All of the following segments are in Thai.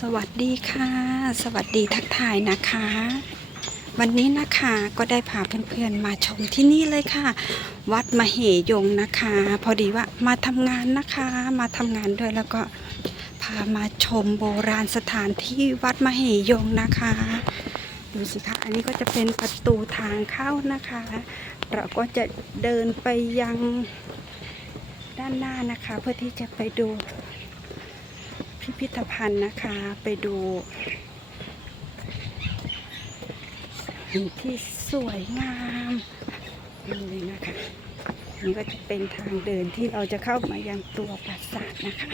สวัสดีค่ะ สวัสดีทักทายนะคะ วันนี้นะคะก็ได้พาเพื่อนๆมาชมที่นี่เลยค่ะ วัดมเหยงนะคะ พอดีว่ามาทำงานนะคะ มาทำงานด้วยแล้วก็พามาชมโบราณสถานที่วัดมเหยงนะคะ ดูสิคะอันนี้ก็จะเป็นประตูทางเข้านะคะ เราก็จะเดินไปยังด้านหน้านะคะ เพื่อที่จะไปดู พิพิธภัณฑ์นะคะไปดูหินที่สวยงามนี่เลยนะคะนี่ก็จะเป็นทางเดินที่เราจะเข้ามายังตัวปราสาทนะคะ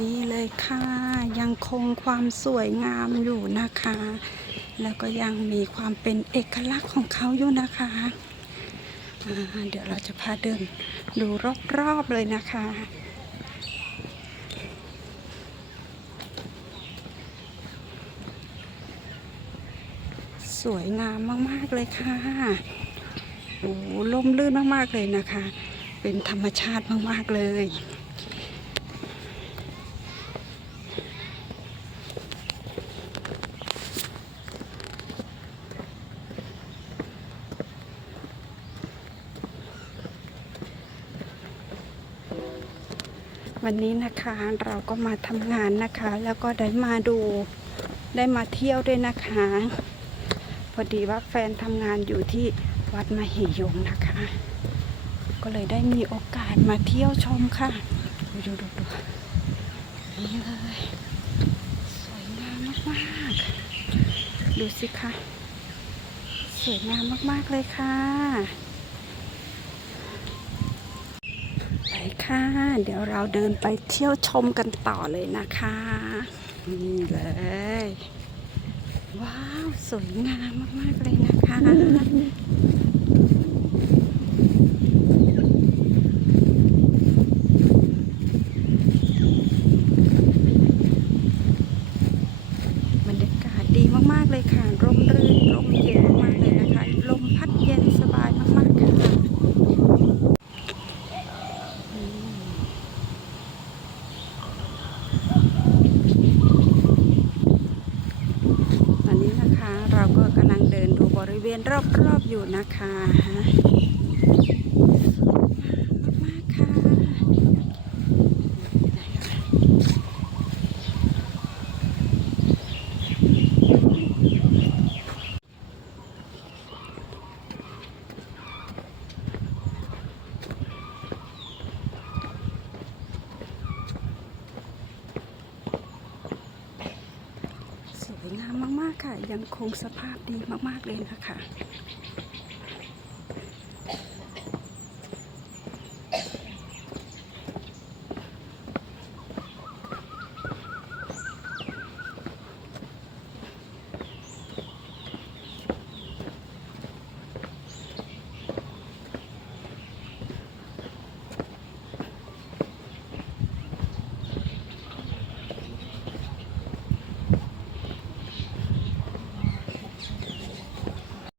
นี่เลยค่ะ ยังคงความสวยงามอยู่นะคะ แล้วก็ยังมีความเป็นเอกลักษณ์ของเขาอยู่นะคะเดี๋ยวเราจะพาเดินดูรอบๆเลยนะคะ สวยงามมากๆเลยค่ะโอ้ล่มลื่นมากๆเลยนะคะ เป็นธรรมชาติมากๆเลย วันนี้นะคะเราก็มาทำงานนะคะ แล้วก็ได้มาดูได้มาเที่ยวด้วยนะคะ พอดีว่าแฟนทำงานอยู่ที่วัดมเหยงนะคะ ก็เลยได้มีโอกาสมาเที่ยวชมค่ะ ดูดูดูดูนี่เลยสวยงามมากๆ ดูสิคะสวยงามมากๆเลยค่ะ ไปค่ะ เดี๋ยวเราเดินไปเที่ยวชมกันต่อเลยนะคะ นี่เลย ว้าว สวยงามมาก ๆ เลยนะคะบรรยากาศดีมาก ๆ เลยค่ะ ร่มรื่นร่มเย็นมาก ๆ เลยนะคะ ลมพัดเย็นสบายมาก ๆ ค่ะอืมตอนนี้นะคะ เราก็กำลังเดินดูบริเวณรอบๆอยู่นะคะมาก ๆ ค่ะ ส วยงามมากๆค่ะ ยังคงสภาพดีมากๆเลยนะคะ